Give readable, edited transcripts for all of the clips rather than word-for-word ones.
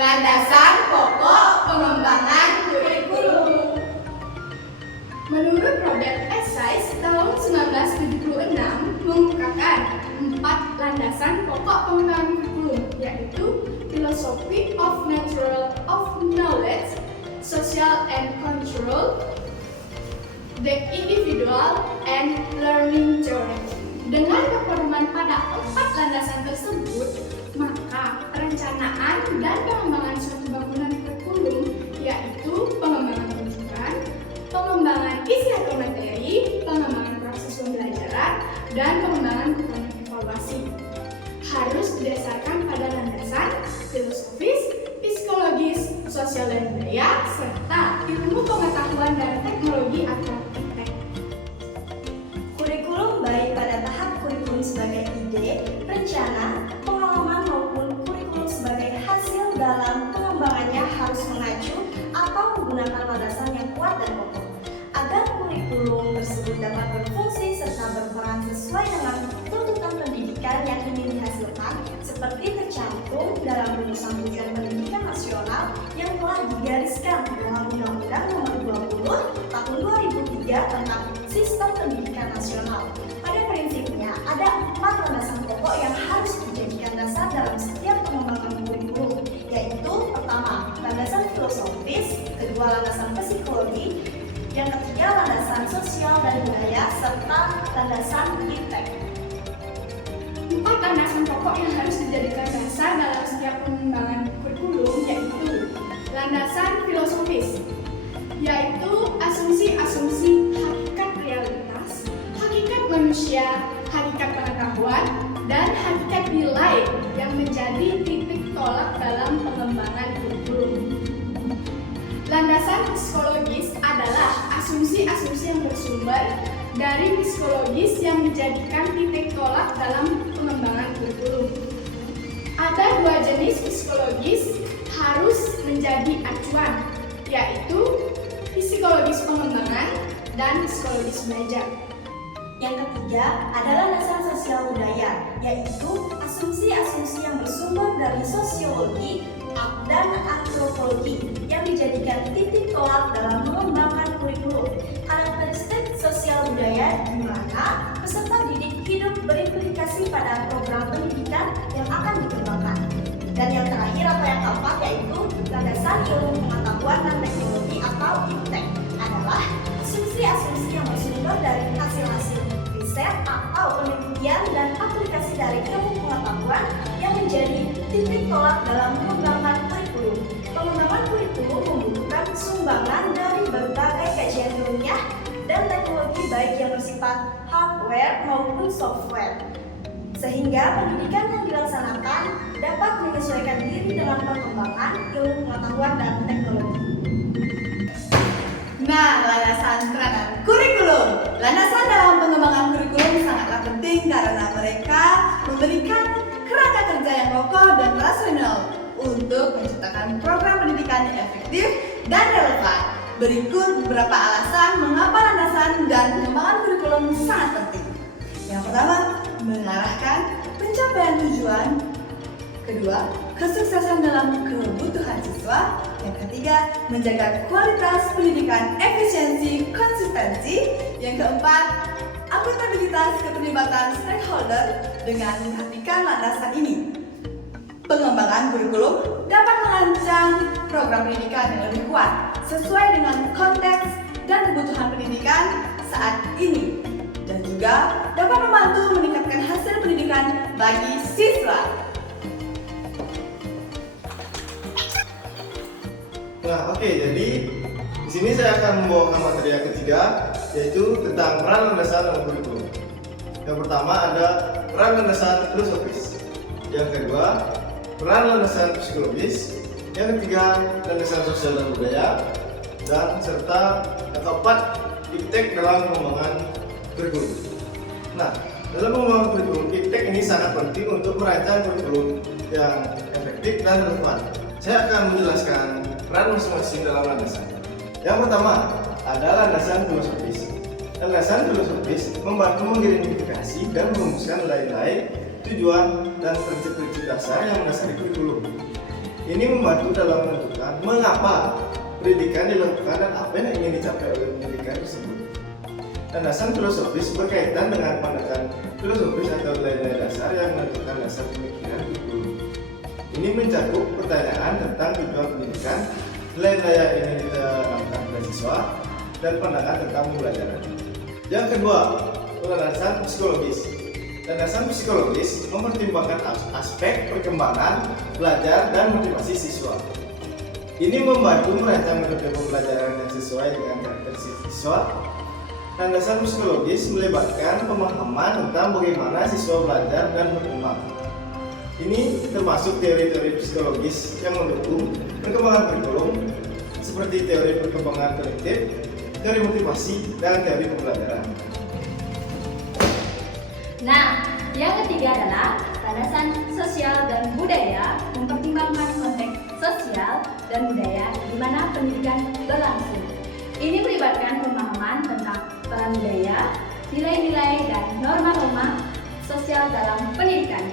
Landasan pokok pengembangan kurikulum. Menurut Robert Esais tahun 1976 mengungkapkan 4 landasan pokok pengembangan kurikulum, yaitu philosophy of natural of knowledge, social and control, the individual, and learning theory. Dengan berpedoman pada 4 landasan tersebut, maka perencanaan dan pengembangan suatu bangunan kurikulum, yaitu pengembangan pendidikan, pengembangan isi atau materi, pengembangan proses pembelajaran, dan pengembangan komponen evaluasi, harus didasarkan pada landasan filosofis, psikologis, sosial dan budaya, serta ilmu pengetahuan dan teknologi atau IPTEK. Kurikulum baik pada tahap kurikulum sebagai ide, rencana, pengalaman maupun kurikulum sebagai hasil dalam pengembangannya harus mengacu atau menggunakan landasan yang kuat dan kokoh agar kurikulum tersebut dapat berfungsi serta berperan sesuai dengan tuntutan pendidikan yang ingin dihasilkan seperti tercantum dalam rumusan tujuan pendidikan nasional yang telah digariskan dalam Undang-Undang Nomor 20 Tahun 2003 tentang Sistem Pendidikan Nasional. Pada prinsipnya, ada 4 landasan pokok yang harus dijadikan dasar dalam setiap pengembangan kurikulum, yaitu pertama, landasan filosofis, kedua, landasan psikologi, yang ketiga, landasan sosial dan budaya, serta landasan IPTEK. 4 landasan pokok yang harus dijadikan dasar dalam setiap pengembangan kurikulum yaitu landasan filosofis, yaitu asumsi-asumsi hakikat realitas, hakikat manusia, hakikat pengetahuan, dan hakikat nilai yang menjadi titik tolak dalam pengembangan kurikulum. Landasan psikologis adalah asumsi-asumsi yang bersumber dari psikologis yang dijadikan titik tolak dalam pengembangan kurikulum. Ada 2 jenis psikologis harus menjadi acuan, yaitu psikologis pengembangan dan psikologis belajar. Yang ketiga adalah landasan sosial budaya, yaitu asumsi-asumsi yang bersumber dari sosiologi dan antropologi yang dijadikan titik tolak dalam mengembangkan kurikulum. Karakteristik sosial budaya di mana peserta didik hidup berimplikasi pada program pendidikan yang akan dikembangkan. Dan yang terakhir atau yang keempat yaitu landasan ilmu pengetahuan dan teknologi atau IPTEK adalah asumsi-asumsi yang bersumber dari hasil-hasil riset atau penelitian dan aplikasi dari ilmu pengetahuan yang menjadi titik tolak dalam mengembangkan kurikulum. Pengembangan kurikulum membutuhkan sumbangan dari berbagai kajian ilmiah dan teknologi baik yang bersifat hardware maupun software, sehingga pendidikan yang dilaksanakan dapat menyesuaikan diri dengan perkembangan ilmu pengetahuan dan teknologi. Nah, landasan peranan kurikulum. Landasan dalam pengembangan kurikulum sangatlah penting karena mereka memberikan kerangka kerja yang kokoh dan rasional untuk menciptakan program pendidikan yang efektif dan relevan. Berikut beberapa alasan mengapa landasan dan pengembangan kurikulum sangat penting. Yang pertama, mengarahkan pencapaian tujuan. Kedua, kesuksesan dalam kebutuhan siswa. Yang ketiga, menjaga kualitas pendidikan, efisiensi, konsistensi. Yang keempat, akuntabilitas keterlibatan stakeholder dengan memperhatikan landasan ini. Pengembangan kurikulum dapat merancang program pendidikan yang lebih kuat sesuai dengan konteks dan kebutuhan pendidikan saat ini, dan juga dapat membantu meningkatkan hasil pendidikan bagi siswa. Nah, oke, jadi di sini saya akan membawakan materi yang ketiga, yaitu tentang peran landasan dalam kurikulum. Yang pertama ada peran landasan filosofis. Yang kedua, peran landasan psikologis. Yang ketiga, landasan sosial dan budaya. Dan serta yang keempat, iptek dalam pengembangan kurikulum. Nah, dalam pengembangan kurikulum, iptek ini sangat penting untuk merancang kurikulum yang efektif dan relevan. Saya akan menjelaskan peran masing-masing dalam landasan. Yang pertama, ada landasan filosofis. Landasan filosofis membantu mengidentifikasi dan merumuskan nilai-nilai, tujuan, dan prinsip-prinsip dasar yang mendasari kurikulum. Ini membantu dalam menentukan mengapa pendidikan dilakukan dan apa yang ingin dicapai oleh pendidikan tersebut. Landasan filosofis berkaitan dengan pandangan filosofis atau nilai-nilai dasar yang menentukan dasar pemikiran kurikulum. Ini mencakup pertanyaan tentang tujuan pendidikan, nilai-nilai yang ingin ditanamkan oleh siswa, dan pandangan tentang pembelajaran. Yang kedua, landasan psikologis. Landasan psikologis mempertimbangkan aspek perkembangan, belajar, dan motivasi siswa. Ini membantu merancang metode pembelajaran yang sesuai dengan karakteristik siswa. Landasan psikologis melibatkan pemahaman tentang bagaimana siswa belajar dan berkembang. Ini termasuk teori-teori psikologis yang mendukung perkembangan kurikulum, seperti teori perkembangan kolektif, teori motivasi, dan teori pembelajaran. Nah, yang ketiga adalah landasan sosial dan budaya, mempertimbangkan konteks sosial dan budaya di mana pendidikan berlangsung. Ini melibatkan pemahaman tentang peran budaya, nilai-nilai dan norma-norma sosial dalam pendidikan.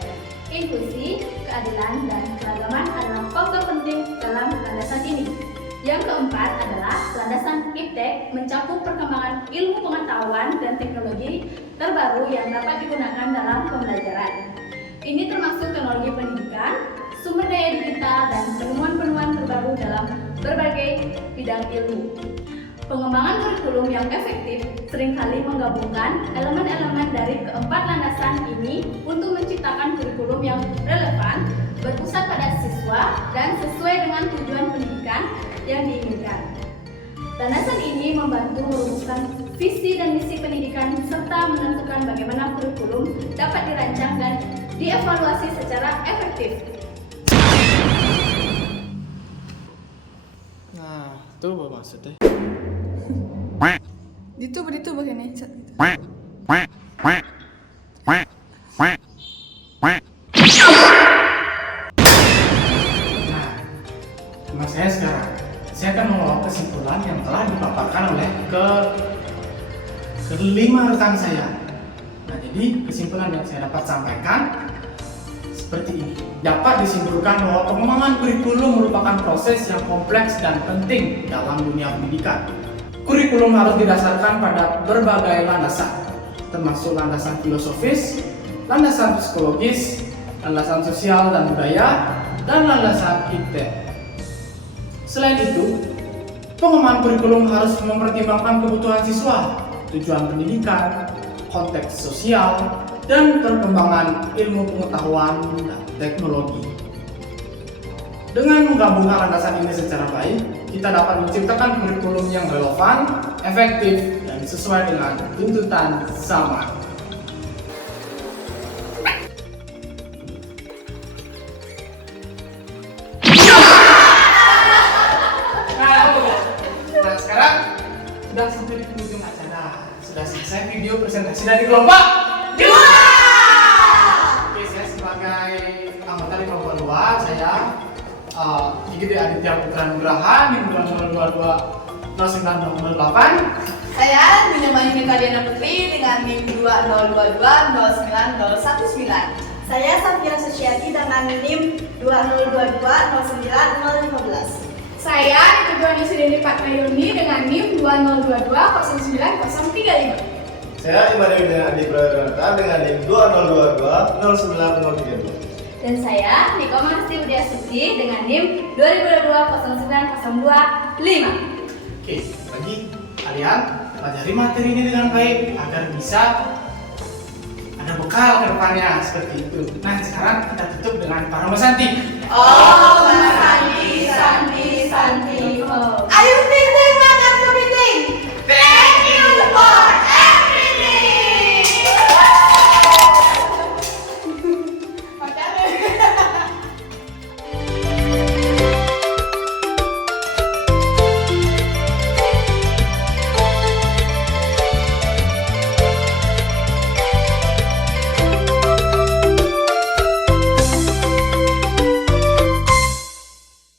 Inklusi, keadilan, dan keragaman adalah faktor penting dalam landasan ini. Yang keempat adalah landasan iptek, mencakup perkembangan ilmu pengetahuan dan teknologi terbaru yang dapat digunakan dalam pembelajaran. Ini termasuk teknologi pendidikan, sumber daya digital, dan penemuan-penemuan terbaru dalam berbagai bidang ilmu. Pengembangan kurikulum yang efektif seringkali menggabungkan elemen-elemen dari keempat landasan ini untuk menciptakan kurikulum yang relevan, berpusat pada siswa, dan sesuai dengan tujuan pendidikan yang diinginkan. Landasan ini membantu merumuskan visi dan misi pendidikan serta menentukan bagaimana kurikulum dapat dirancang dan dievaluasi secara efektif. Nah, itu apa maksudnya? Itu begini. Nah, saya sekarang akan membawa kesimpulan yang telah dipaparkan oleh kelima rekan saya. Nah, jadi kesimpulan yang saya dapat sampaikan seperti ini. Dapat disimpulkan bahwa pengembangan kurikulum merupakan proses yang kompleks dan penting dalam dunia pendidikan. Kurikulum harus didasarkan pada berbagai landasan, termasuk landasan filosofis, landasan psikologis, landasan sosial dan budaya, dan landasan iptek. Selain itu, pengembangan kurikulum harus mempertimbangkan kebutuhan siswa, tujuan pendidikan, konteks sosial, dan perkembangan ilmu pengetahuan dan teknologi. Dengan menggabungkan landasan ini secara baik, kita dapat menciptakan kurikulum yang relevan, efektif, dan sesuai dengan tuntutan zaman. Nah, sekarang sudah sampai di penghujung acara. Sudah selesai video presentasi dari kelompok 2. Oke, saya sebagai anggota di kelompok 2, saya IGD Aditya Putra Nugraha di 2022-09-08. Saya Binyamin Minta Diana Putri dengan NIM 2022-09-019. Saya Safira Suciati dengan NIM 2022-09-015. Saya Dituduhan Yusudini Patmayuni dengan NIM 20220935. Saya Iman Dewi Adi Pradana dengan NIM 2022-09032. Dan saya Niko Mahasti Widya Sukti dengan NIM 2022-09025. Oke, bagi kalian pelajari materi ini dengan baik agar bisa ada bekal ke depannya seperti itu. Nah, sekarang kita tutup dengan para Santi. Oh,